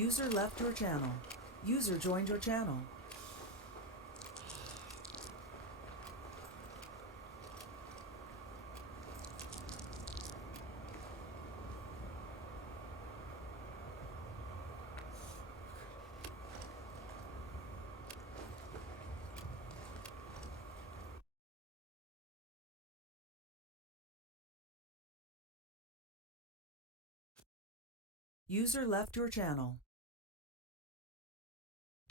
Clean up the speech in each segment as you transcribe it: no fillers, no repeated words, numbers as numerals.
User left your channel. User joined your channel. User left your channel.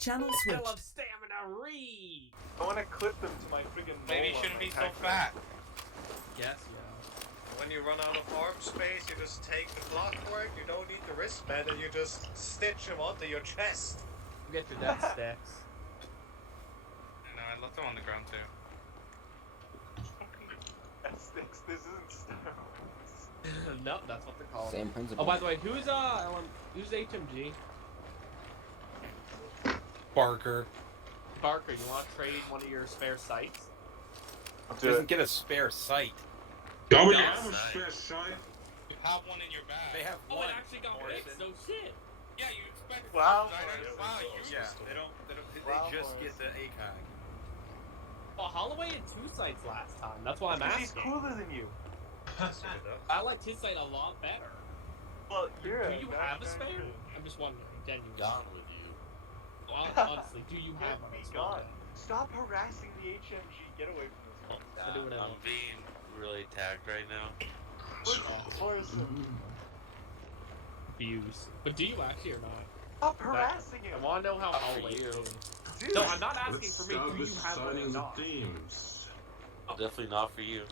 Channel switched. I love stamina read. I want to clip them to my friggin' Maybe you shouldn't be so fat. Yes, yeah. When you run out of arm space, you just take the clockwork, you don't need the wristband, and you just stitch them onto your chest. Get your death sticks. No, I left them on the ground too. sticks. This isn't steroids. No, that's what they're called. Same principle. Oh, by the way, who's HMG? Barker. Barker, you want to trade one of your spare sites? Doesn't get a spare sight. Oh, we Yes. have a spare site. You have one in your bag. They have Oh, one. it actually got fixed, no shit. Yeah, you expect Wow. Yeah, they just get the ACOG. Well, Holloway had 2 sites last time, that's why I'm He's asking. cooler than you. I liked his site a lot better. Well, Do you have a spare? I'm just wondering, genuinely. Gone with you. Well, honestly, do you have one? Be gone. Stop harassing the HMG. Get away from this one. I'm doing it. I'm being really attacked right now. Views. But do you actually or not? Stop harassing him. I want to know how Holloway is doing. Dude. No, I'm not asking Let's for me. start Do with you have one or signing the not? teams. Definitely not for you.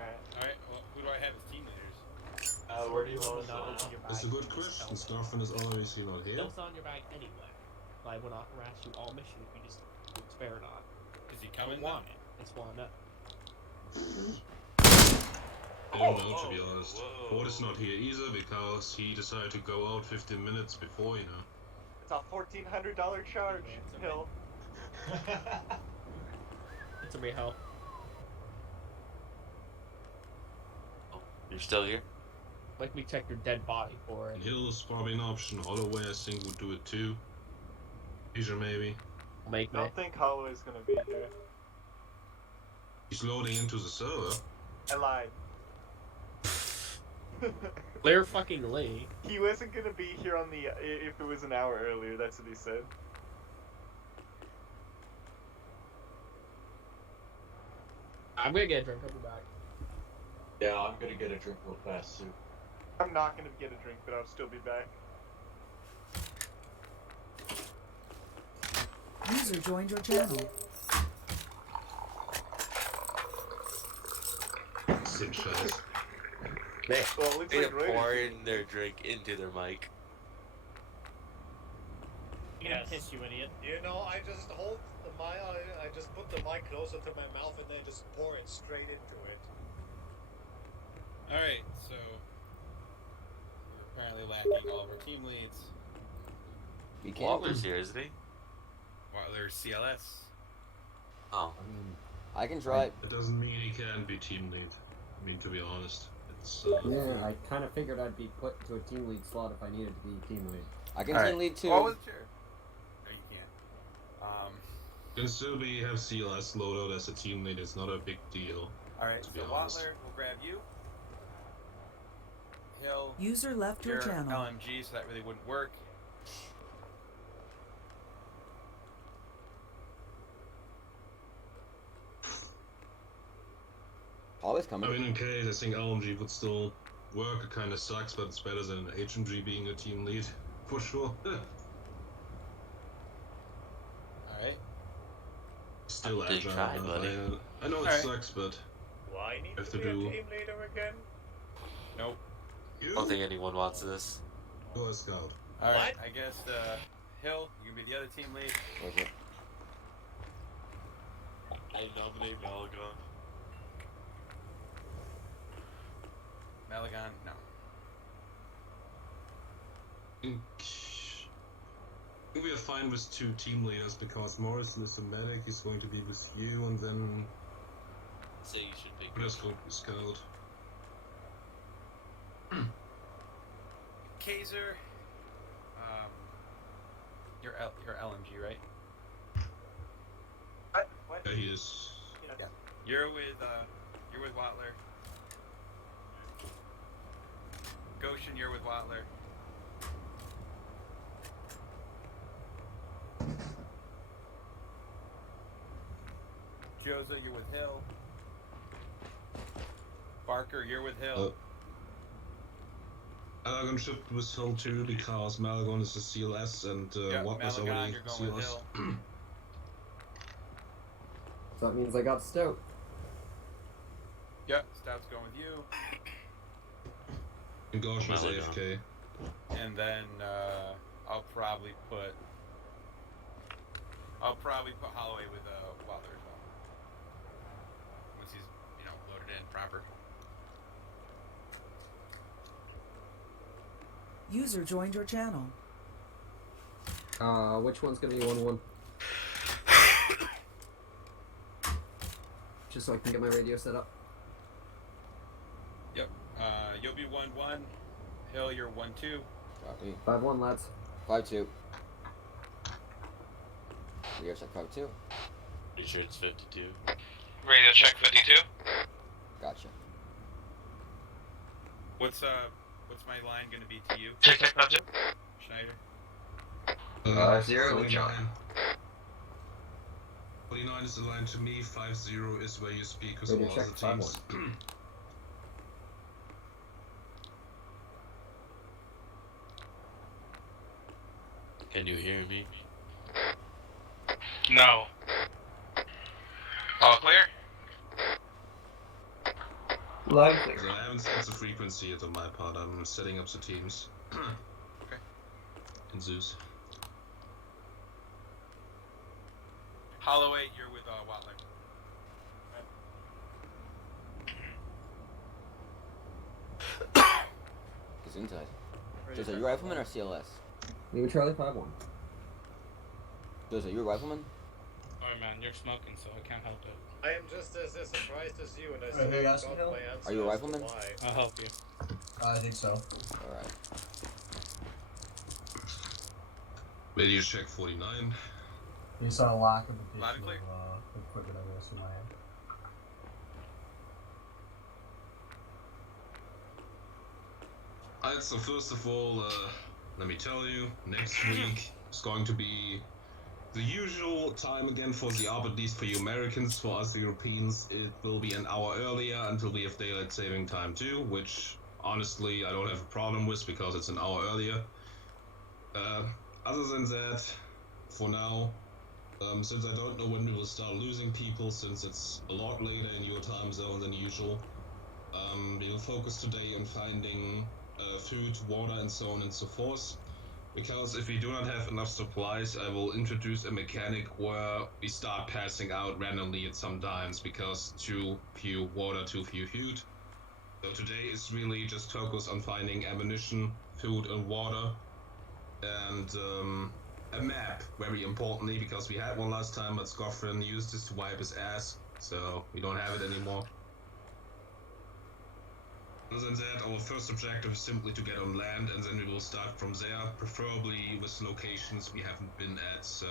Alright, well, who do I have as team leaders? Where do you want to know? know? That's a good question. Stefan is obviously not here. Notes on your bag anyway. I will not harass you all mission if you just spare or not. Is he coming? Why? It's one up. I don't know, to be honest. whoa. Ford is not here either because he decided to go out 15 minutes before, you know. It's a $1,400 charge, Hill. It's a me hell. Oh, you're still here? Make me check your dead body for it. And Hill is probably an option. Holloway, I think, would do it too. Asia, maybe. Make I me. don't think Holloway's gonna be here. He's loading into the server. I lied. Claire fucking Lee. He wasn't gonna be here on the if it was an hour earlier. That's what he said. I'm gonna get a drink. I'll be back. Yeah, I'm gonna get a drink real fast too. I'm not gonna get a drink, but I'll still be back. User joined your channel. Sim Scheiß. Well, it looks They like Raiders. pouring their drink into their mic. You're gonna piss, you idiot. You know, I just hold I just put the mic closer to my mouth and then just pour it straight into it. Alright, so we're apparently lacking all of our team leads. We can't. Walter's here, isn't he? While there's CLS. Oh. I mean, I can try. It doesn't mean he can be team lead. I mean, to be honest. It's, Yeah, I kind of figured I'd be put to a team lead slot if I needed to be team lead. I can Alright. team lead too. Oh, I wasn't sure. No, you can't. Can still be have CLS loadout as a team lead. It's not a big deal. Alright, To so be honest. Watler will grab you. Hill, User left your your channel. LMG, so that really wouldn't work. Always I coming. mean, in case, I think LMG would still work. It kind of sucks, but it's better than HMG being a team lead, for sure. Alright. Still Big agile. try, buddy. I know it Alright. sucks, but Do I need Have to to be a do- team leader again? Nope. you I don't think anyone wants this. go a scout. Alright, I guess, Hill, you can be the other team lead. Okay. I nominate Malagon. Malagon, no. I think we are fine with 2 team leaders because Morrison is the medic. He's going to be with you, and then Say you should pick. Let's go to scout. Kaiser, You're LMG, right? What? Yeah, he is. Yeah. You're with Watler. Goshen, you're with Watler. Joza, you're with Hill. Barker, you're with Hill. Malagon shipped with Hill too because Malagon is a CLS and what was Malagon, already you're going with CLS. Hill. So that means I got Stout. Yep, Stout's going with you. And Gosh is Malagon. AFK. And then I'll probably put Holloway with Wilder as well. Once he's loaded in proper. User joined your channel. Which one's gonna be 1-1? Just so I can get my radio set up. Yep. You'll be 1-1. Hill, you're 1-2. Copy. 5-1, lads. 5-2. Radio check 5-2. Pretty sure it's 52. Radio check 52. Gotcha. What's my line gonna be to you, Check 52. Schneider? 0, 49. 49 is the line to me, 50 is where you speak with Radio all check, the teams. 5-1. Can you hear me? No. All clear? Line clear. So I haven't set the frequency yet on my part, I'm setting up the teams. Okay. In Zeus. Holloway, you're with Watler. Gesundheit. Jose, you rifleman or CLS? Leave Charlie 5-1. Jose, you a rifleman? Sorry man, you're smoking so I can't help it. I am just as surprised as you, and I Alright, still you got asking my Hill? answer Are you a as to rifleman? why. I'll help you. I think so. Alright. Radio check 49. You saw a lack of Loud and clear. equipment on this in my end. Alright, so first of all, let me tell you, next week is going to be the usual time again for the ARP, at least for you Americans. For us Europeans, it will be an hour earlier until we have daylight saving time too, which honestly I don't have a problem with because it's an hour earlier. Other than that, for now, since I don't know when we will start losing people, since it's a lot later in your time zone than usual, we will focus today on finding food, water, and so on and so forth. Because if we do not have enough supplies, I will introduce a mechanic where we start passing out randomly at some times because too few water, too few food. So today is really just focus on finding ammunition, food, and water, and a map, very importantly, because we had one last time, but Scoffrin used this to wipe his ass, so we don't have it anymore. Other than that, our first objective is simply to get on land, and then we will start from there, preferably with locations we haven't been at, so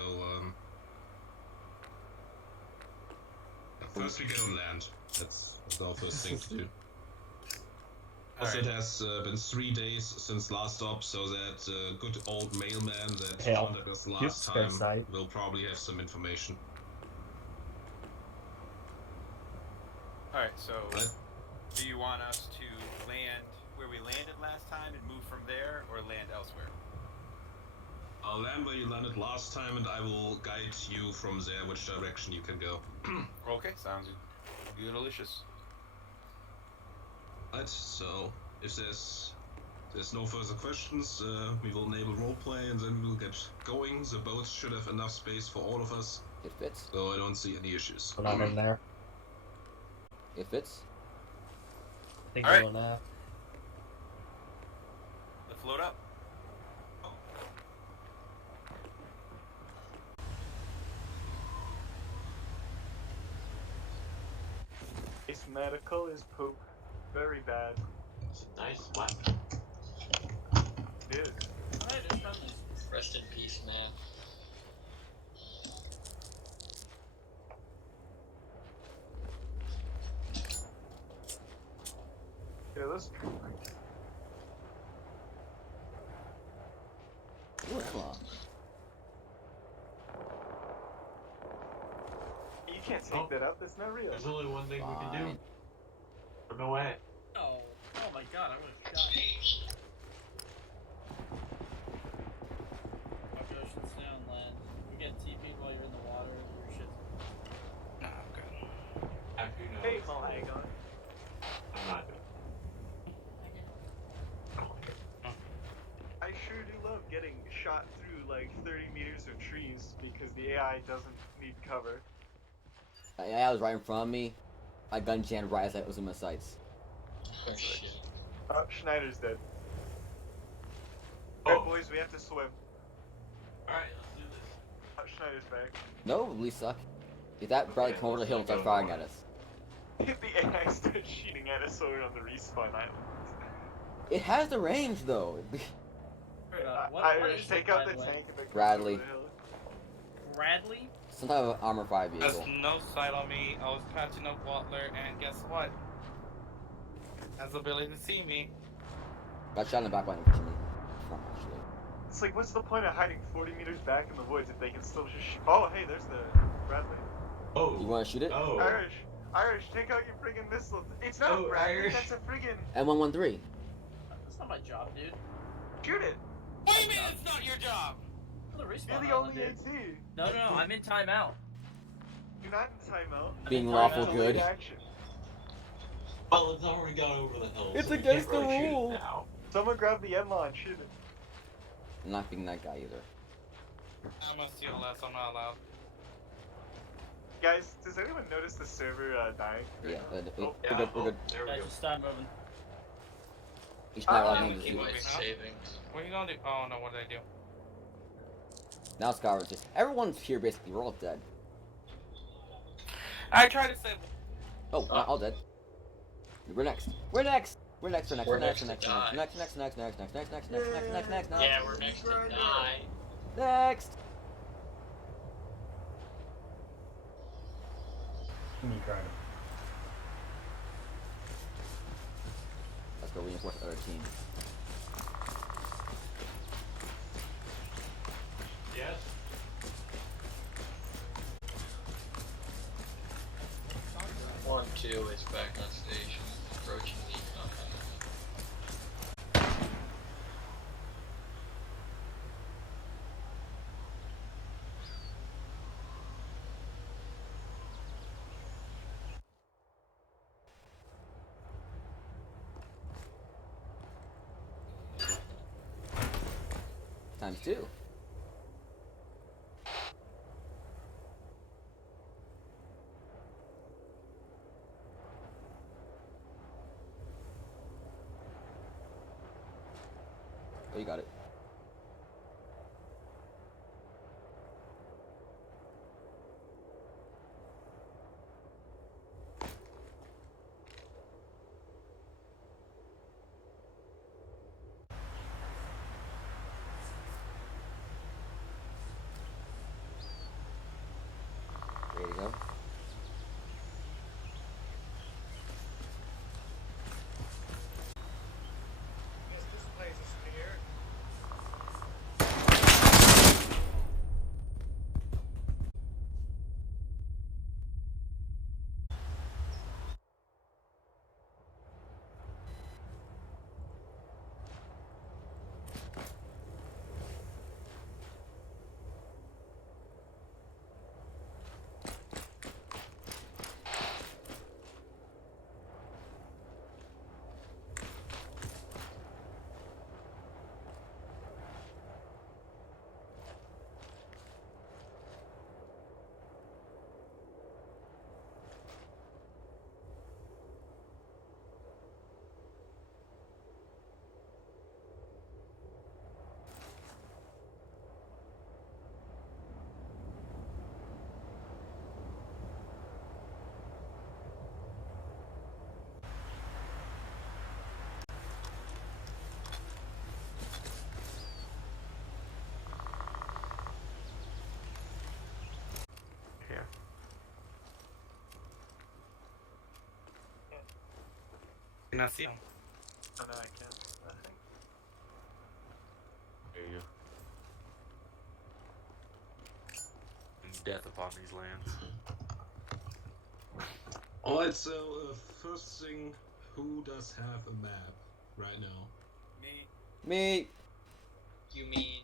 first we get on land. That's our first thing to do. Also, it has been 3 days since last op, so that good old mailman that contacted us last time will probably have some information. Alright, so do you want us to land where we landed last time and move from there, or land elsewhere? I'll land where you landed last time, and I will guide you from there which direction you can go. Okay, sounds good. Delicious. Right, so if there's no further questions, we will enable roleplay and then we'll get going. The boat should have enough space for all of us. It fits. So I don't see any issues. We're not in there. It fits. I think Alright. we're left. Let's load up. This medical is poop. Very bad. It's a nice weapon. It is. Rest in peace, man. was perfect. Ooh, come on. You can't take that out. That's not real. There's only one thing we can do. Fine. Run away. Oh, oh my god, I would have shot you. Fuck oceans down land. We get TP'd while you're in the water, your shit's... Nah, I'm good. Actually, no. Hey, Malagon. I'm not doing I sure do love getting shot through like 30 meters of trees because the AI doesn't need cover. Yeah, was right in front of me. My gun jammed right as I was in my sights. Oh, shit. Oh, Schneider's dead. Oh. Alright, boys, we have to swim. Alright, let's do this. Oh, Schneider's back. No, Lisa. If that Bradley come over the hill and start firing at us. The AI starts shooting at us over on the respawn island. It has the range though. What Irish, is take it, out by the the way? tank if it comes Bradley. over the hill. Bradley? Some type of armor 5 There's vehicle. no sight on me. I was catching up Watler, and guess what? Has the ability to see me. Got shot in the back by an infantryman. Front, actually. It's like, what's the point of hiding 40 meters back in the woods if they can still just shoot? Oh, hey, there's the Bradley. Oh. You wanna shoot it? Oh. Irish, take out your friggin' missile. It's not Oh, a Bradley, Irish. that's a friggin'... M113. That's not my job, dude. Shoot it! What do you mean it's not your job? The respawn You're the island, only dude. AT. No, I'm in timeout. You're not in timeout. Being I'm lawful timeout. good. Action. Well, it's already gone over the hill. It's so we against can't the really shoot it rule. now. Someone grab the Enlaw and shoot it. I'm not being that guy either. I'm a CLS, I'm not allowed. Guys, does anyone notice the server dying? Yeah, Oh, we're good, we're good. There we Guys, go. just stop moving. Each night Ah, logging keep is moving, huh? savings. What are you gonna do? Oh no, what did I do? now Skyrim just everyone's here basically, we're all dead. I tried to say. Oh, we're not all dead. We're next. We're next! We're next, we're next, We're we're next, next we're to next, die. next, next, next, next, next, next, next, next, next, next, next, next, Yeah, we're next to die. next! You tried it. Let's go reinforce the other team. Yes. One, two is back on station, approaching the Times 2. Oh, you got it. Ready to go? Yes, this place is clear. Here. Can I see him? Oh no, I can't. I think. There you go. Death upon these lands. Alright, so first thing, who does have a map right now? Me. Me. You mean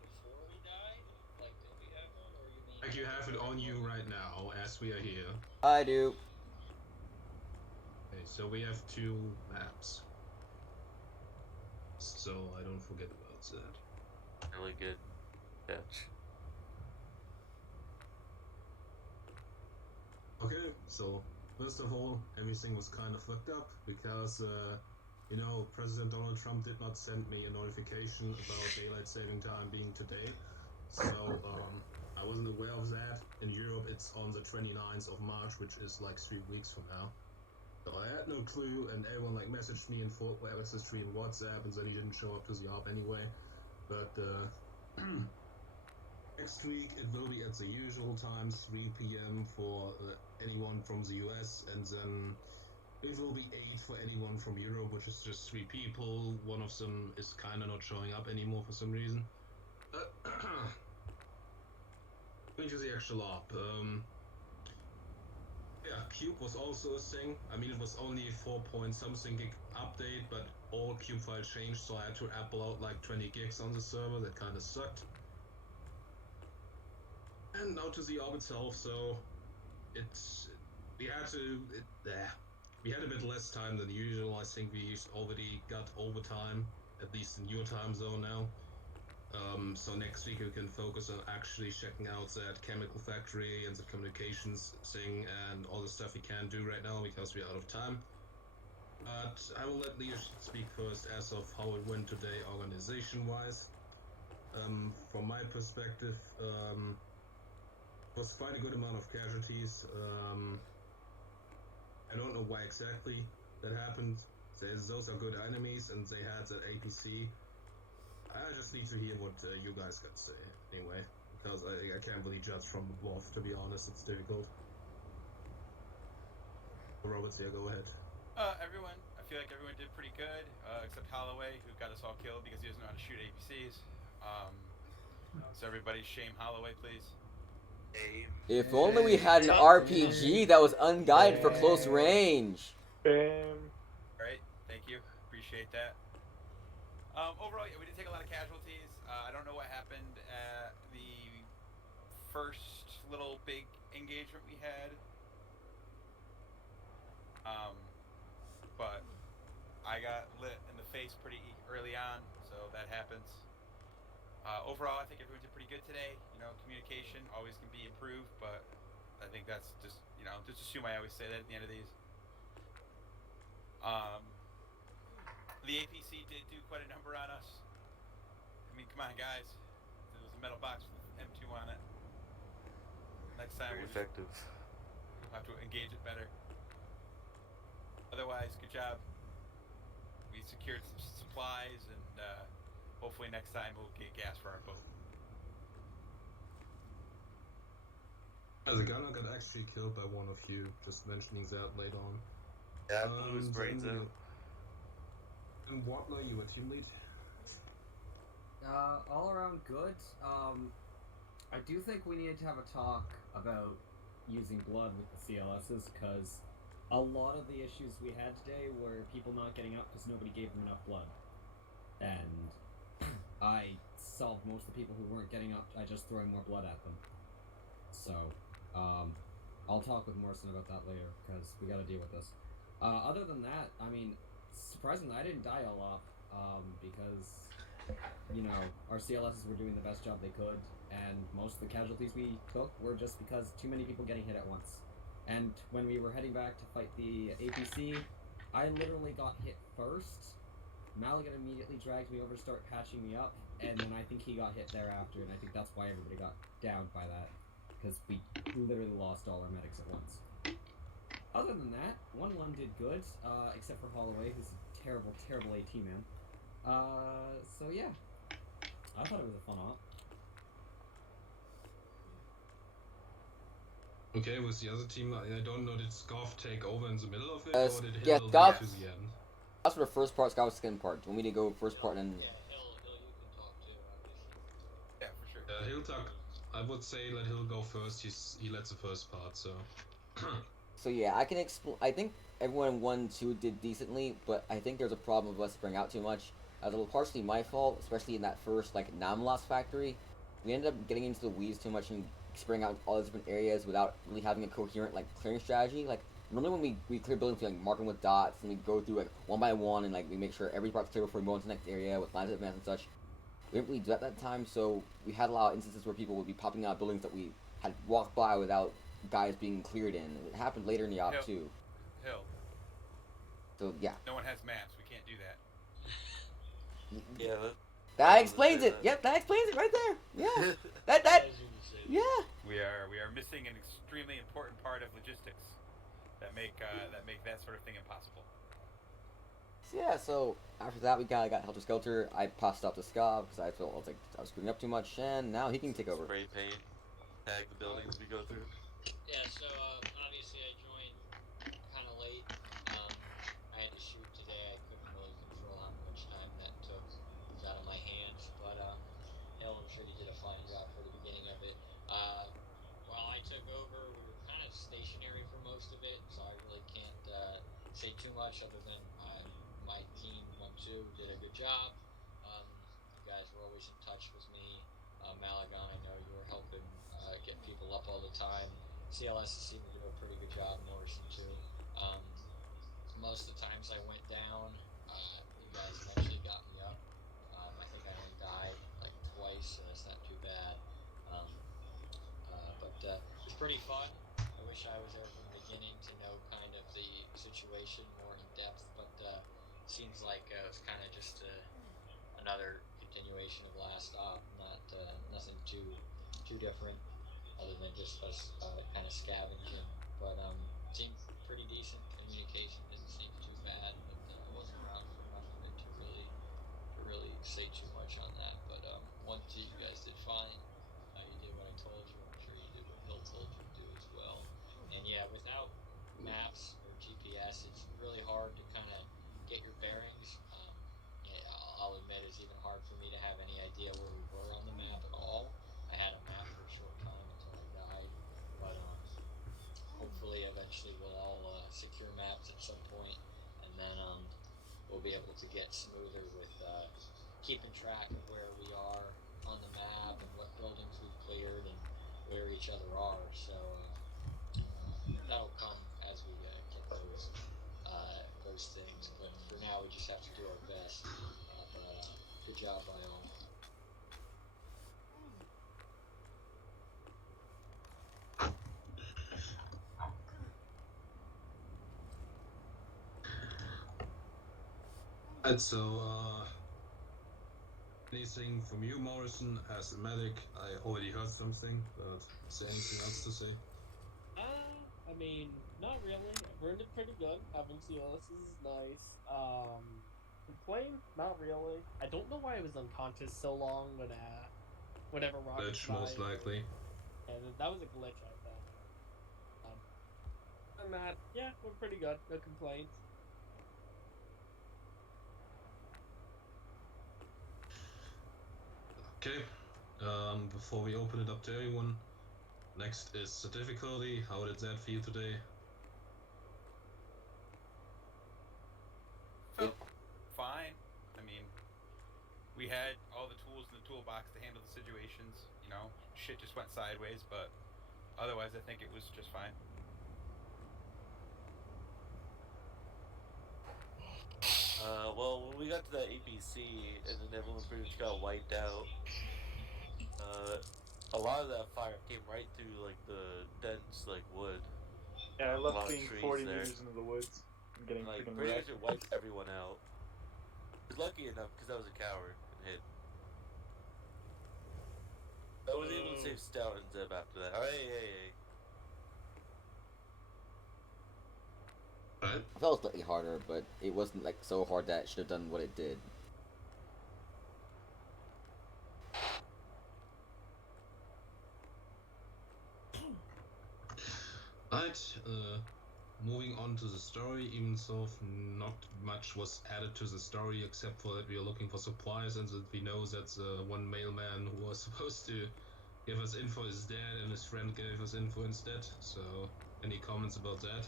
before we died? Like, did we have one, or you mean? Like you have it on you right now as we are here. I do. Okay, so we have 2 maps. So I don't forget about that. Really good catch. Okay, so first of all, everything was kind of fucked up because, you know, President Donald Trump did not send me a notification about daylight saving time being today. So, I wasn't aware of that. In Europe, it's on the 29th of March, which is like 3 weeks from now. So I had no clue, and everyone like messaged me in messaged me in WhatsApp, and then he didn't show up to the op anyway. But, next week it will be at the usual time, 3 p.m. for anyone from the US, and then it will be 8 for anyone from Europe, which is just 3 people. One of them is kinda not showing up anymore for some reason. Going to the actual op. Yeah, Cube was also a thing. I mean, it was only 4 point something gig update, but all Cube files changed, so I had to upload like 20 gigs on the server. That kinda sucked. And now to the op itself, so we had a bit less time than usual. I think we already got overtime, at least in your time zone now. So next week we can focus on actually checking out that chemical factory and the communications thing and all the stuff we can't do right now because we're out of time. But I will let Leah speak first as of how it went today organization-wise. From my perspective, it was quite a good amount of casualties. I don't know why exactly that happened. Those are good enemies and they had that APC. I just need to hear what you guys got to say anyway, because I can't really judge from above, to be honest. It's difficult. Roberts, yeah, go ahead. Everyone. I feel like everyone did pretty good, except Holloway, who got us all killed because he doesn't know how to shoot APCs. So everybody shame Holloway, please. If only we had an RPG that was unguided for close range. Alright, thank you. Appreciate that. Overall, yeah, we did take a lot of casualties. I don't know what happened at the first little big engagement we had. But I got lit in the face pretty early on, so that happens. Overall, I think everyone did pretty good today. You know, communication always can be improved, but I think that's just, you know, just assume I always say that at the end of these. The APC did do quite a number on us. I mean, come on, guys. There was a metal box with M2 on it. Next time Very effective. We'll have to engage it better. Otherwise, good job. We secured some supplies, and hopefully next time we'll get gas for our boat. The gunner got actually killed by one of you, just mentioning that later on. Yeah, blew his brains out. And Watler, you were team lead? All around good. I do think we needed to have a talk about using blood with the CLSs, because a lot of the issues we had today were people not getting up because nobody gave them enough blood. And I solved most of the people who weren't getting up by just throwing more blood at them. So, I'll talk with Morrison about that later, because we gotta deal with this. Other than that, I mean, surprisingly, I didn't die all up, because, you know, our CLSs were doing the best job they could, and most of the casualties we took were just because too many people getting hit at once. And when we were heading back to fight the APC, I literally got hit first. Maligan immediately dragged me over to start patching me up, and then I think he got hit thereafter, and I think that's why everybody got downed by that, because we literally lost all our medics at once. Other than that, 1-1 did good, except for Holloway, who's a terrible, terrible AT man. So yeah, I thought it was a fun op. Okay, with the other team, I don't know, did Scoff take over in the middle of it, or did he yeah, hold Scoff. it to the end? That's for the first part, Scott was second part. Do you want me to go first part and then... Yeah, Hill, you can talk too, obviously. Yeah, for sure. He'll talk. I would say let Hill go first. He led the first part, so. So yeah, I can explain. I think everyone in 1-2 did decently, but I think there's a problem of us spreading out too much. As a little partially my fault, especially in that first like Namlas factory. We ended up getting into the weeds too much and spreading out all these different areas without really having a coherent like clearing strategy. Like normally when we clear buildings, we like mark them with dots and we go through like one by one and like we make sure every part's clear before we go into the next area with lines of advance and such. We didn't really do that time, so we had a lot of instances where people would be popping out of buildings that we had walked by without guys being cleared in. And it happened later in the op too. Hill. So yeah. No one has maps. We can't do that. Yeah. That explains it. Yep, that explains it right there. Yeah. that. Yeah. We are missing an extremely important part of logistics that make that sort of thing impossible. Yeah, so after that we got Helter Skelter. I passed off to Ska because I felt I was screwing up too much, and now he can take over. Spray paint, tag the buildings we go through. Yeah, so obviously I joined kind of late. I had to shoot today. I couldn't really control how much time that took. It was out of my hands. But Hill, I'm sure you did a fine job for the beginning of it. While I took over, we were kind of stationary for most of it, so I really can't say too much other than my team 1-2 did a good job. You guys were always in touch with me. Malagon, I know you were helping get people up all the time. CLS seemed to do a pretty good job, Morrison too. Most of the times I went down, you guys eventually got me up. I think I only died like twice, so that's not too bad. But it was pretty fun. I wish I was there from the beginning to know kind of the situation more in depth, but seems like it was kind of just another continuation of last op, nothing too different, other than just us kind of scavenging. But seemed pretty decent. Communication didn't seem too bad, but I wasn't around for enough of it to really say too much on that. But 1-2, you guys did fine. You did what I told you. I'm sure you did what Hill told you to do as well. And yeah, without maps or GPS, it's really hard to kind of get your bearings. Yeah, I'll admit it's even hard for me to have any idea where we were on the map at all. I had a map for a short time until I died, but hopefully eventually we'll all secure maps at some point, and then we'll be able to get smoother with keeping track of where we are on the map and what buildings we've cleared and where each other are. So that'll come as we get those things. But for now, we just have to do our best. But good job by all. And so, anything from you, Morrison, as a medic? I already heard something, but is there anything else to say? I mean, not really. I burned it pretty good. Having CLS is nice. Complain? Not really. I don't know why I was unconscious so long when whenever Rocket Glitch, most likely. Yeah, that was a glitch, I think. And that, yeah, we're pretty good. No complaints. Okay, before we open it up to everyone, next is the difficulty. How did that feel today? Felt fine. I mean, we had all the tools in the toolbox to handle the situations. You know, shit just went sideways, but otherwise I think it was just fine. Well, when we got to that APC and then everyone pretty much got wiped out, a lot of that fire came right through like the dense like wood. Yeah, I A lot left of being trees 40 there. meters into the woods and getting Like freaking pretty much wrecked. it wiped everyone out. I was lucky enough because I was a coward and hid. I was able to save Stout and Zeb after that. Oh, hey. I felt slightly harder, but it wasn't like so hard that it should have done what it did. Alright, moving on to the story, even though not much was added to the story except for that we are looking for supplies and that we know that the one mailman who was supposed to give us info is dead and his friend gave us info instead. So, any comments about that?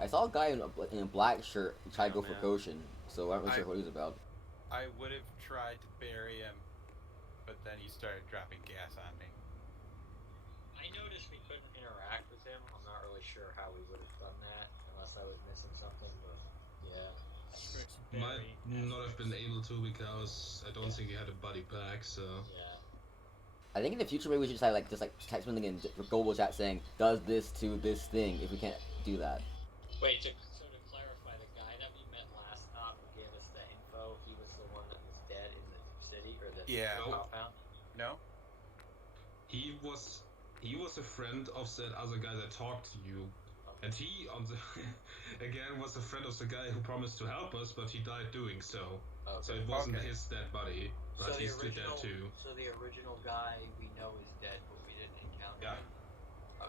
I saw a guy in a black shirt try to Yeah, go for man. potion, so I'm not really sure what he was about. I would have tried to bury him, but then he started dropping gas on me. I noticed we couldn't interact with him. I'm not really sure how we would have done that unless I was missing something, but yeah. Asterisks, Might berry, not have been able to because I don't think he had a buddy pack, so... Yeah. I think in the future maybe we should just type something in global chat saying, does this to this thing, if we can't do that. Wait, so to clarify, the guy that we met last stop who gave us the info, he was the one that was dead in the city, or the compound? No? He was a friend of that other guy that talked to you. And he, on the again, was a friend of the guy who promised to help us, but he died doing so. Okay. So it wasn't his dead buddy, but So he's the dead original, too. so the original guy we know is dead, but we didn't encounter Yeah. him?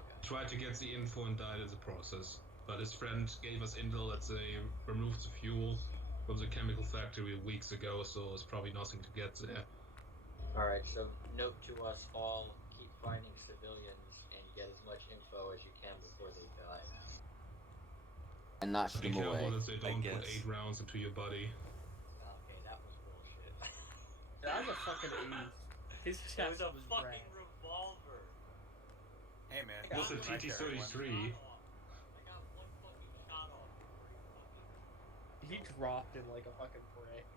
Okay. Tried to get the info and died in the process. But his friend gave us intel that they removed the fuel from the chemical factory weeks ago, so it's probably nothing to get there. Alright, so note to us all, keep finding civilians and get as much info as you can before they die. And not shoot Be them away. careful that they don't put 8 rounds into your body. Okay, that was bullshit. That was a fucking 80s. His It chest was a was fucking red. revolver. Hey man, It was a I carry one. TT-33. I got one fucking shot off before He dropped in like a fucking brick.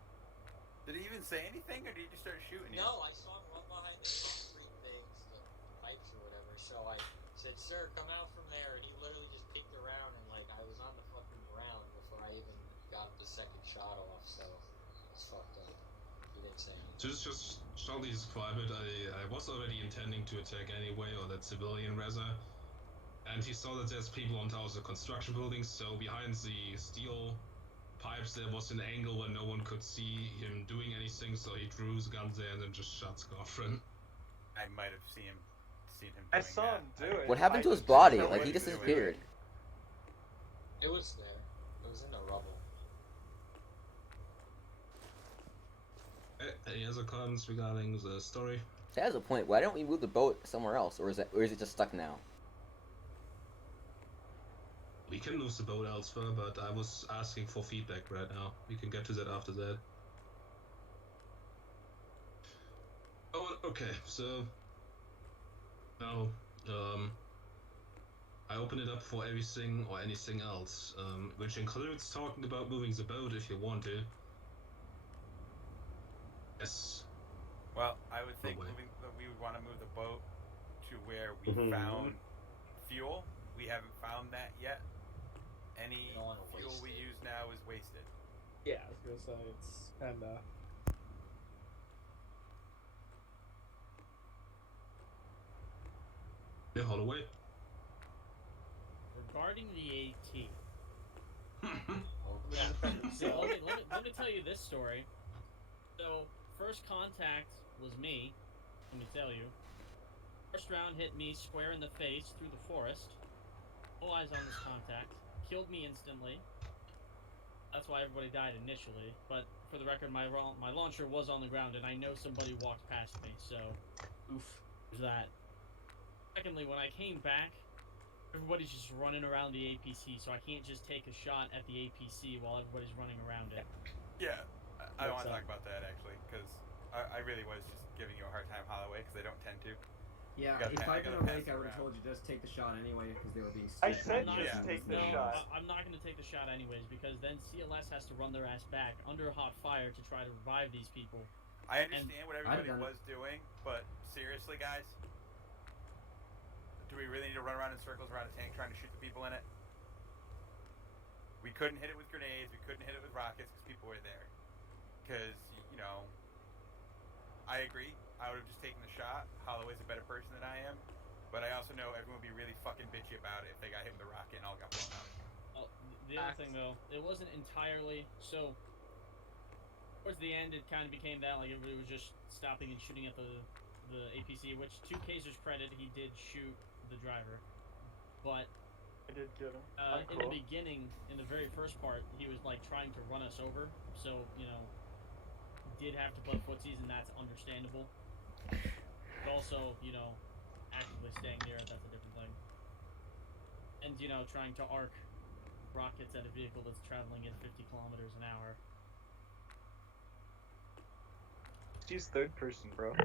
Did he even say anything, or did he just start shooting you? No, I saw him run behind the concrete things, the pipes or whatever, so I said, sir, come out from there, and he literally just peeked around, and like, I was on the fucking ground before I even got the second shot off, so it's fucked up. He didn't say anything. Just shortly describe it, I was already intending to attack anyway, or that civilian reza. And he saw that there's people on top of the construction buildings, so behind the steel pipes there was an angle where no one could see him doing anything, so he drew his gun there and then just shot Scoffrin. I might have seen him doing I saw that. him do it. What happened to I his just body? didn't know Like, what he just was doing. disappeared. It was there. It was in the rubble. Any other comments regarding the story? That has a point. Why don't we move the boat somewhere else, or is it just stuck now? We can move the boat elsewhere, but I was asking for feedback right now. We can get to that after that. Oh, okay, so... Now, I open it up for everything or anything else, which includes talking about moving the boat if you want to. Yes. Well, I would think way. we would want to move the boat to where we found fuel. We haven't found that yet. Any don't wanna fuel waste we it. use now is wasted. Yeah, I was gonna say it's kinda. Yeah, Holloway. Regarding the AT. Yeah. So let me tell you this story. So first contact was me. Let me tell you. First round hit me square in the face through the forest. No eyes on this contact. Killed me instantly. That's why everybody died initially. But for the record, my launcher was on the ground, and I know somebody walked past me. So, oof, there's that. Secondly, when I came back, everybody's just running around the APC, so I can't just take a shot at the APC while everybody's running around it. Yeah, I want to What's talk about that actually, because I really was just giving you a hard time, Holloway, because they don't tend to. Yeah, You gotta if pa- I'd you been gotta awake, pass I it would have around. told you just take the shot anyway because they were being I stupid. said I'm not- just take the no, shot. I'm not going to take the shot anyways, because then CLS has to run their ass back under hot fire to try to revive these people. I understand what everybody done it. was doing, but seriously, guys, do we really need to run around in circles around a tank trying to shoot the people in it? We couldn't hit it with grenades. We couldn't hit it with rockets because people were there. Because, you know, I agree. I would have just taken the shot. Holloway's a better person than I am. But I also know everyone would be really fucking bitchy about it if they got hit with a rocket and all got blown up. Well, the other thing though, it wasn't entirely so. Towards the end, it kind of became that like everybody was just stopping and shooting at the APC. Which, to Kaiser's credit, he did shoot the driver. But I did get him. In the beginning, in the very first part, he was like trying to run us over. So did have to play footsies, and that's understandable. But also, actively staying near it, that's a different thing. And trying to arc rockets at a vehicle that's traveling at 50 kilometers an hour. She's third person, bro.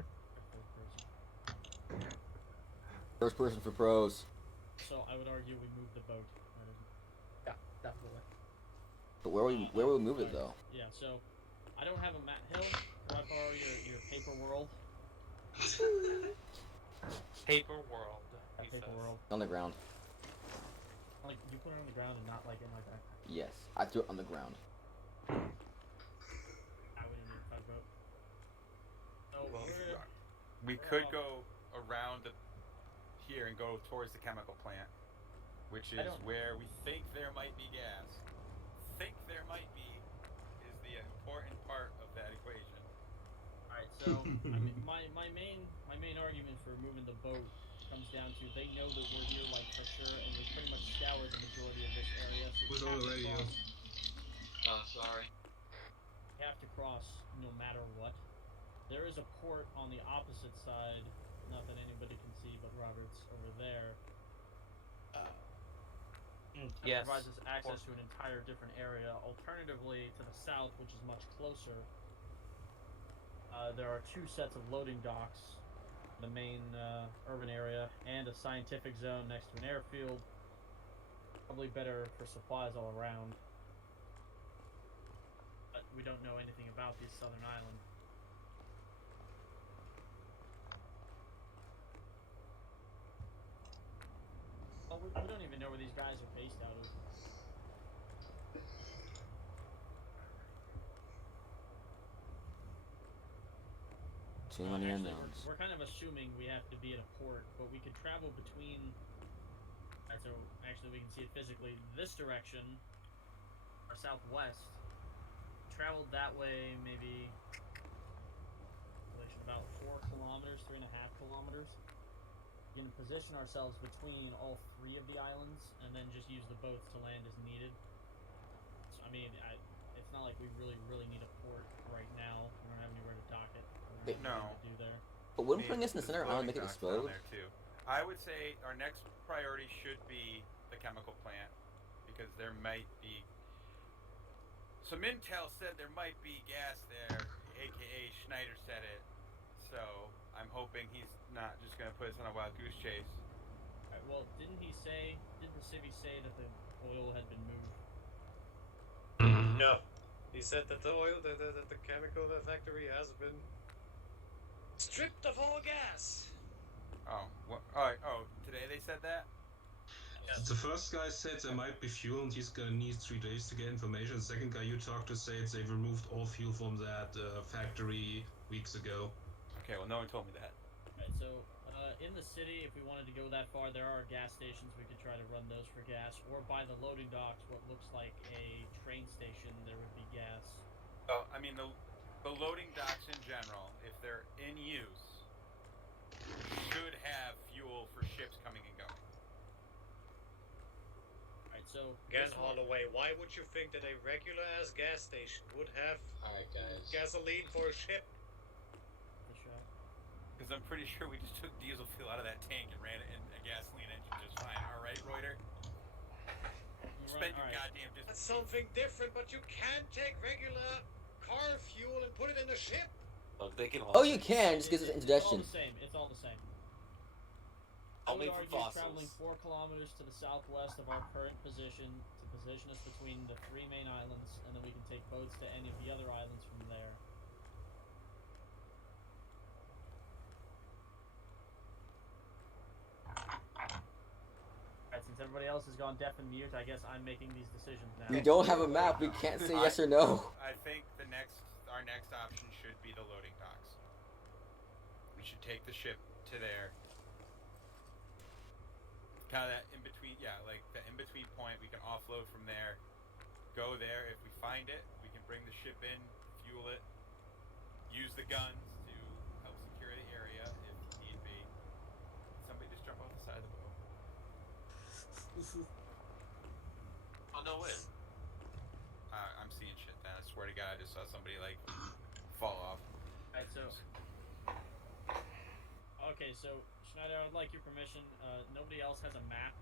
First person for pros. So I would argue we move the boat. Yeah, definitely. But where will we move it though? Yeah, so I don't have a map. Hill, can I borrow your paper world? Paper world. Paper world. On the ground. Like you put it on the ground and not like in my backpack. Yes, I threw it on the ground. I wouldn't need a tugboat. So Well, we could go around here and go towards the chemical plant, which is where we think there might be gas. Think there might be is the important part of that equation. All right, so I mean, my main argument for moving the boat comes down to they know that we're here like for sure, and we pretty much scoured the majority of this area. So Who's on the radio? Oh, sorry. We have to cross no matter what. There is a port on the opposite side, not that anybody can see, but Robert's over there. That provides us access to an entire different area. Alternatively, to the south, which is much closer, there are two sets of loading docks, the main urban area, and a scientific zone next to an airfield. Probably better for supplies all around. But we don't know anything about this southern island. Well, we don't even know where these guys are based out of. Too many unknowns. We're kind of assuming we have to be at a port, but we could travel between. Alright, so actually we can see it physically. This direction, or southwest, traveled that way maybe about 4 kilometers, 3.5 kilometers. We can position ourselves between all 3 of the islands, and then just use the boats to land as needed. So, I mean, it's not like we really need a port right now. We don't have anywhere to dock it. No. To do there. But wouldn't putting this in the center island make it explode? There too. I would say our next priority should be the chemical plant, because there might be some intel said there might be gas there, aka Schneider said it. So I'm hoping he's not just gonna put us on a wild goose chase. Alright, well, didn't the civvy say that the oil had been moved? No. He said that the oil, the chemical factory has been stripped of all gas. Oh, what? Oh, today they said that? The first guy said there might be fuel and he's gonna need 3 days to get information. The second guy you talked to said they've removed all fuel from that factory weeks ago. Okay, well, no one told me that. Alright, so in the city, if we wanted to go that far, there are gas stations. We could try to run those for gas, or by the loading docks, what looks like a train station, there would be gas. Oh, I mean the loading docks in general, if they're in use, should have fuel for ships coming and going. Alright, so Again, Holloway, why would you think that a regular ass gas station would have gasoline for a ship? Because I'm pretty sure we just took diesel fuel out of that tank and ran it in a gasoline engine just fine. Alright, Reuter? Spend your goddamn distance. That's something different, but you can't take regular car fuel and put it in a ship. Look, they can Oh, you can. Just gives us It's all indigestion. the same. It's all the same. I'll I would make argue fossils. traveling 4 kilometers to the southwest of our current position to position us between the 3 main islands, and then we can take boats to any of the other islands from there. Alright, since everybody else has gone deaf and mute, I guess I'm making these decisions now. We don't have a map. We can't say yes or no. I think our next option should be the loading docks. We should take the ship to there. Kind of that in between, yeah, like the in between point. We can offload from there. Go there. If we find it, we can bring the ship in, fuel it, use the guns to help secure the area if need be. Somebody just jump off the side of the boat. no way. I'm seeing shit then. I swear to God, I just saw somebody like fall off. Alright, so. Okay, so Schneider, I would like your permission. Nobody else has a map.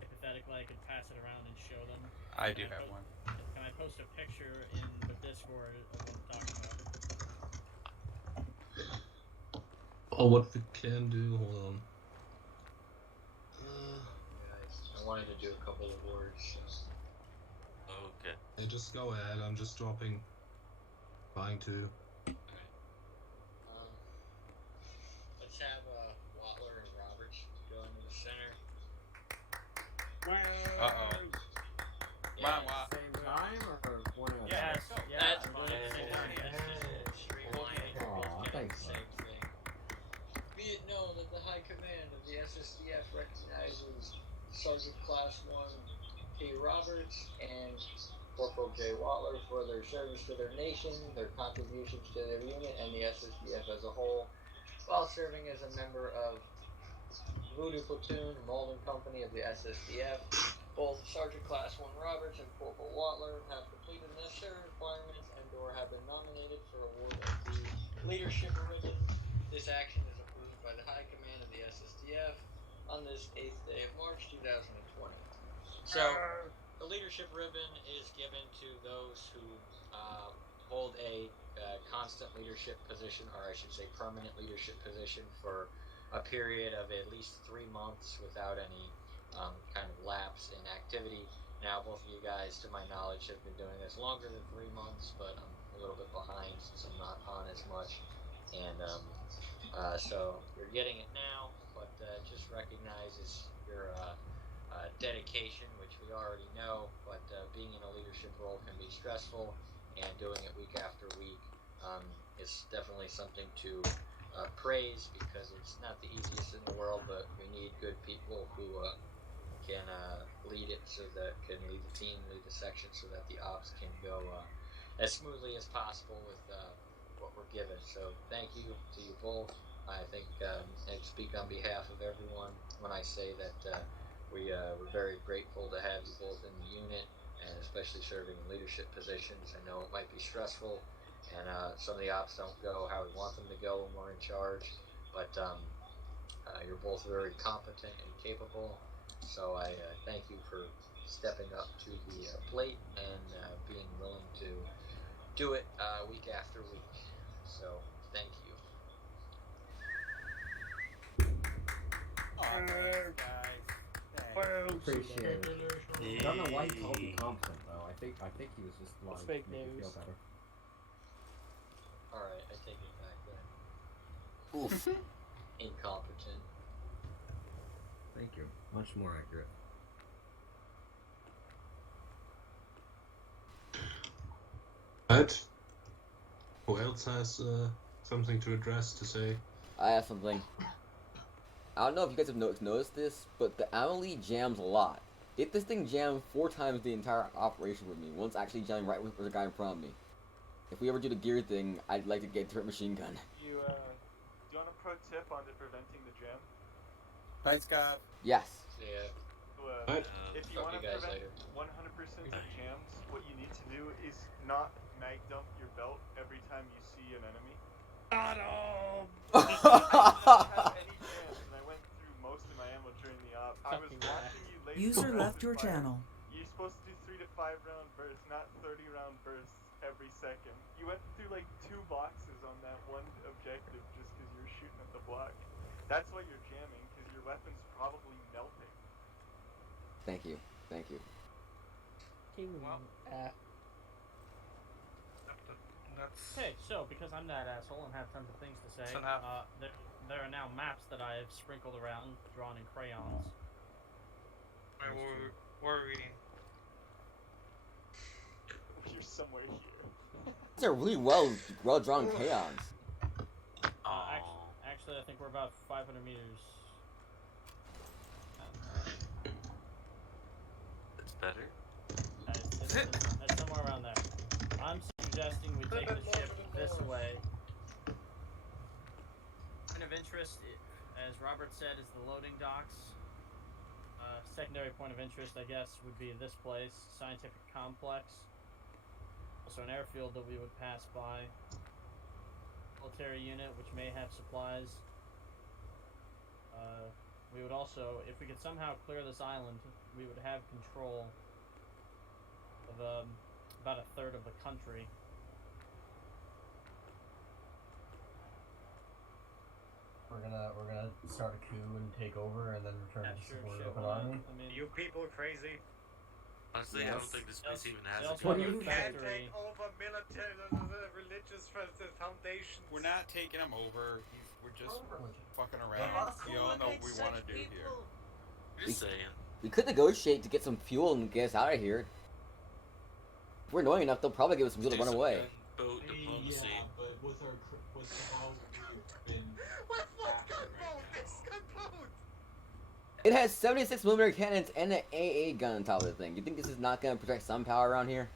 Hypothetically, I could pass it around and show them. I do have one. Can I post a picture in the Discord of what I'm talking about? Oh, what we can do? Hold on. Guys, I wanted to do a couple of words. Okay. Hey, just go ahead. I'm just dropping. Trying to. Let's have Watler and Roberts go into the center. Uh-oh. Come on, Watt. Same time or one at a Yes, time? yeah, That's we're doing it at the same time. streamlining. Aw, thanks, bud. Same thing. Be it known that the High Command of the SSDF recognizes Sergeant Class 1 P. Roberts and Corporal J. Watler for their service to their nation, their contributions to their unit, and the SSDF as a whole, while serving as a member of Voodoo Platoon, Malden Company of the SSDF. Both Sergeant Class 1 Roberts and Corporal Watler have completed necessary requirements and/or have been nominated for award of the Leadership Ribbon. This action is approved by the High Command of the SSDF on this 8th day of March 2020. So, the Leadership Ribbon is given to those who hold a constant leadership position, or I should say permanent leadership position, for a period of at least 3 months without any kind of lapse in activity. Now, both of you guys, to my knowledge, have been doing this longer than 3 months, but I'm a little bit behind since I'm not on as much. And so you're getting it now, but just recognizes your dedication, which we already know, but being in a leadership role can be stressful, and doing it week after week is definitely something to praise, because it's not the easiest in the world, but we need good people who can lead it, so that can lead the team, lead the section, so that the ops can go as smoothly as possible with what we're given. So thank you to you both. I think I speak on behalf of everyone when I say that we're very grateful to have you both in the unit, and especially serving in leadership positions. I know it might be stressful, and some of the ops don't go how we want them to go when we're in charge, but you're both very competent and capable. So I thank you for stepping up to the plate and being willing to do it week after week. So thank you. Thanks, guys. Thanks. Appreciate it. I don't know why he called me competent though. I think he was just lying fake to make me feel news. better. Alright, I take it back then. Oof. Incompetent. Thank you. Much more accurate. Right. Who else has something to address, to say? I have something. I don't know if you guys have noticed this, but the Amelie jams a lot. This thing jammed 4 times the entire operation with me, once actually jamming right with the guy in front of me. If we ever do the gear thing, I'd like to get a turret machine gun. Do you want a pro tip on preventing the jam? Thanks, Scott. Yes. Yeah. So, if you talk want to to you guys prevent later. 100% of jams, what you need to do is not mag dump your belt every time you see an enemy. I don't have any jams, and I went through most of my ammo during the op. I was watching you laser User rapid left your fire. channel. You're supposed to do 3 to 5 round bursts, not 30 round bursts every second. You went through like 2 boxes on that one objective just because you were shooting at the block. That's why you're jamming, because your weapon's probably melting. Thank you. Thank you. Okay, so because I'm that asshole and have tons of things to say, That's enough. there are now maps that I have sprinkled around, drawn in crayons. Wait, we're reading. You're somewhere here. These are really well drawn crayons. Actually, I think we're about 500 meters. It's better. It's somewhere around there. I'm suggesting we take the ship this way. Point of interest, as Robert said, is the loading docks. Secondary point of interest, I guess, would be this place, scientific complex. Also an airfield that we would pass by. Military unit, which may have supplies. We would also, if we could somehow clear this island, we would have control of about a third of the country. We're gonna start a coup and take over, and then return to support open why not? army. I mean, You people are crazy. Honestly, I don't Yes. think this They place also- even they has a also gun. have a You can't factory. take over military, religious foundations. We're not taking him over. We're just fucking Yeah. around. You all know what we want to do here. Just saying. We could negotiate to get some fuel and get us out of here. If we're annoying enough, they'll probably give us some fuel to run away. Boat diplomacy. Yeah, but with how we've been It has 76mm cannons and an AA gun on top of the thing. You think this is not going to protect some power around here?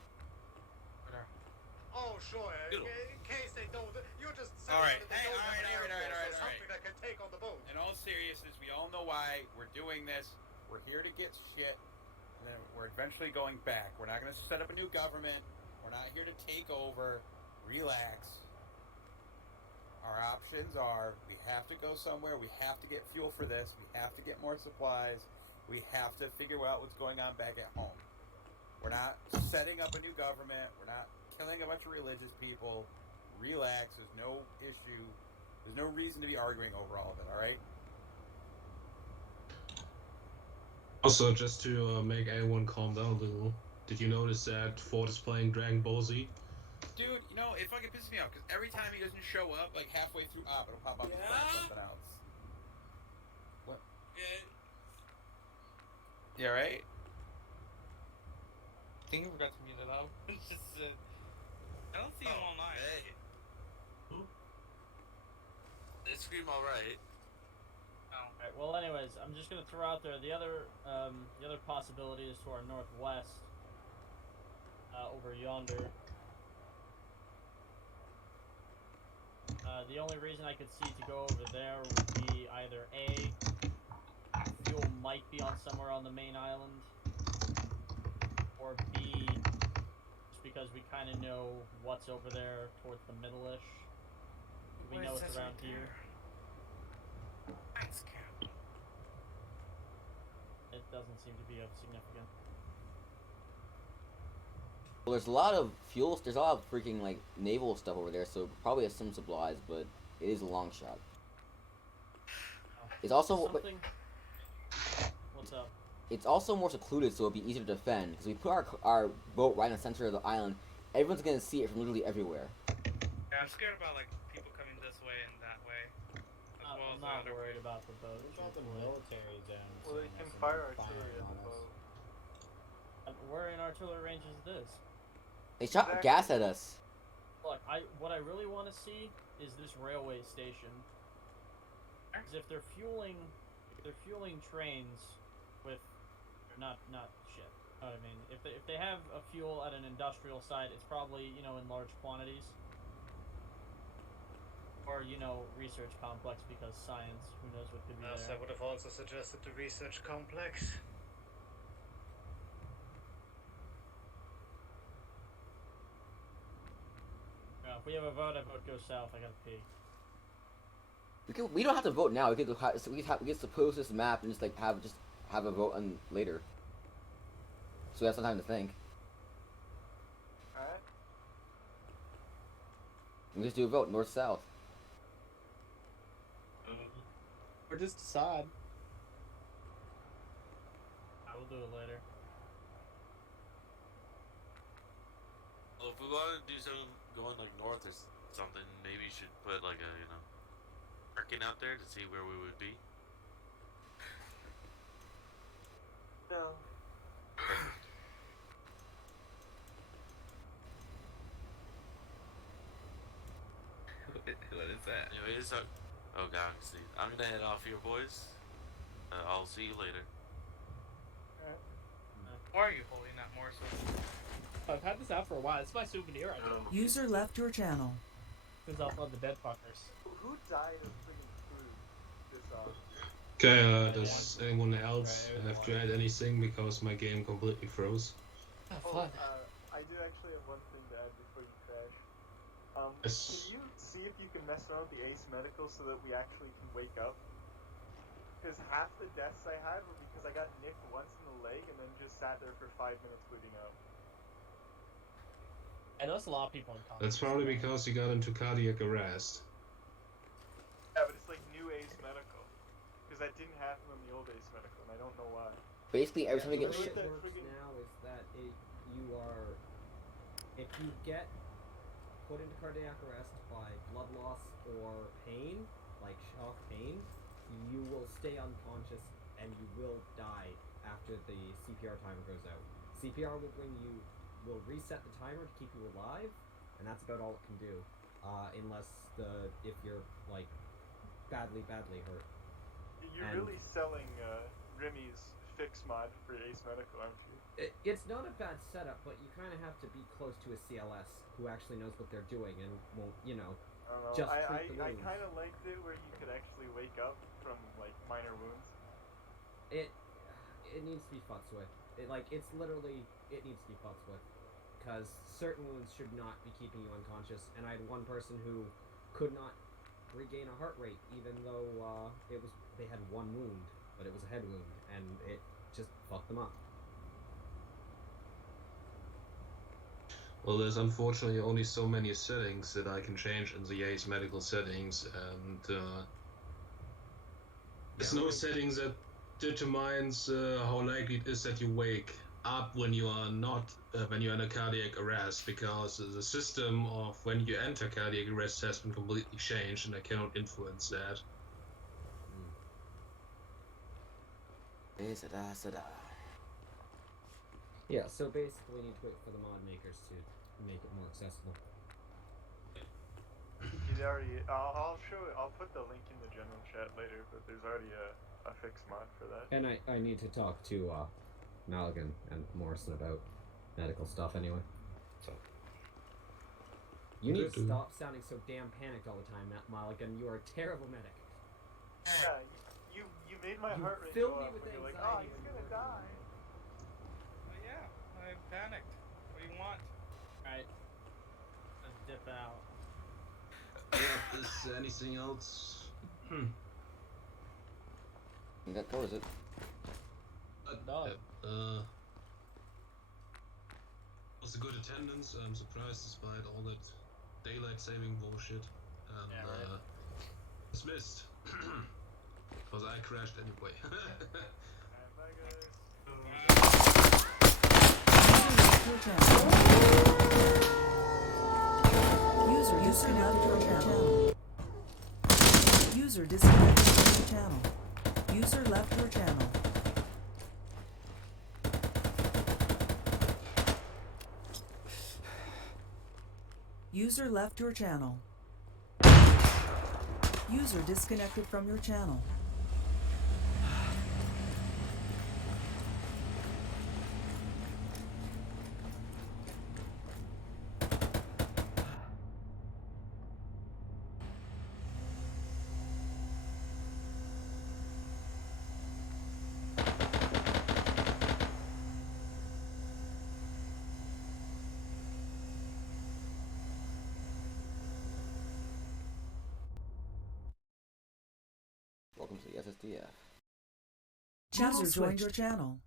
Oh, sure. In case they don't, you're just All right. saying that they Hey, don't have an all Air right. Force or something that can take on the boat. In all seriousness, we all know why we're doing this. We're here to get shit, and then we're eventually going back. We're not going to set up a new government. We're not here to take over. Relax. Our options are we have to go somewhere. We have to get fuel for this. We have to get more supplies. We have to figure out what's going on back at home. We're not setting up a new government. We're not killing a bunch of religious people. Relax. There's no issue. There's no reason to be arguing over all of it, all right? Also, just to make everyone calm down a little, did you notice that Ford is playing Dragon Ball Z? Dude, you know, it fucking pisses me off, because every time he doesn't show up, like halfway through op, it'll pop up and play something else. What? Yeah, right? I think I forgot to mute it up. It's just, I don't see him online. Hey. They scream alright. Alright, well anyways, I'm just gonna throw out there the other possibility is to our northwest. Over yonder. The only reason I could see to go over there would be either A, fuel might be on somewhere on the main island, or B, just because we kind of know what's over there towards the middle-ish. We know it's around here. Thanks, Cap. It doesn't seem to be of significance. Well, there's a lot of fuels. There's a lot of freaking like naval stuff over there, so probably has some supplies, but it is a long shot. It's also Something... What's up? it's also more secluded, so it'll be easier to defend. Because we put our boat right in the center of the island, everyone's gonna see it from literally everywhere. Yeah, I'm scared about like people coming this way and that way. As well I'm as not the other worried way. about the boat. About the military zone. Well, they can fire artillery at the boat. Where in artillery range is this? They shot gas at us. Look, what I really want to see is this railway station. Because if they're fueling trains with not shit. You know what I mean? If they have a fuel at an industrial site, it's probably in large quantities. Or research complex because science. Who knows what could be Yes, there? I would have also suggested the research complex. If we have a vote, I vote go south. I gotta pee. We don't have to vote now. We could suppose this map and just have a vote on later. So we have some time to think. Alright. We just do a vote north south. Or just decide. I will do it later. Well, if we want to do something going like north or something, maybe you should put like a, parking out there to see where we would be. No. What is that? Anyways, oh god, see, I'm gonna head off here, boys. I'll see you later. Why are you holding that morsel? I've had this out for a while. It's my souvenir, I think. User left your channel. Because I'll love the dead fuckers. Who died of freaking food this Okay, does anyone else have to add anything because my game completely froze? Oh, I do actually have one thing to add before you crash. Yes. Can you see if you can mess around with the Ace Medical so that we actually can wake up? Because half the deaths I had were because I got nicked once in the leg and then just sat there for 5 minutes bleeding out. I know it's a lot of people in comments. That's probably because you got into cardiac arrest. Yeah, but it's like new Ace Medical. Because that didn't happen on the old Ace Medical, and I don't know why. Basically, every time you The get way it works now is that if you get put into cardiac arrest by blood loss or pain, like shock pain, you will stay unconscious and you will die after the CPR timer goes out. CPR will reset the timer to keep you alive, and that's about all it can do, unless if you're like badly hurt. You're really selling Remy's fix mod for Ace Medical, aren't you? It's not a bad setup, but you kind of have to be close to a CLS who actually knows what they're doing and won't, just treat the I wounds. kind of liked it where you could actually wake up from like minor wounds. It needs to be futzed with. It needs to be futzed with, because certain wounds should not be keeping you unconscious. And I had one person who could not regain a heart rate, even though they had one wound, but it was a head wound, and it just fucked them up. Well, there's unfortunately only so many settings that I can change in the Ace Medical settings, and there's no settings that determines how likely it is that you wake up when you are not when you're in a cardiac arrest, because the system of when you enter cardiac arrest has been completely changed, and I cannot influence that. Yeah, so basically we need to wait for the mod makers to make it more accessible. I'll put the link in the general chat later, but there's already a fix mod for that. And I need to talk to Maligan and Morrison about medical stuff anyway. So you need to stop sounding so damn panicked all the time, Maligan. You are a terrible medic. Yeah, you made my heart rate fill go me up with when you're like, anxiety oh, he's gonna die. Well, yeah, I panicked. What do you want? Alright. Let's dip out. Yeah, is there anything else? I think that covers it. Was a good attendance. I'm surprised despite all that daylight saving bullshit. And dismissed. Because I crashed anyway. Bye guys. User disconnected from your channel. User disconnected from your channel. User left your channel. User left your channel. User disconnected from your channel. Welcome to the SSDF. User joined your channel.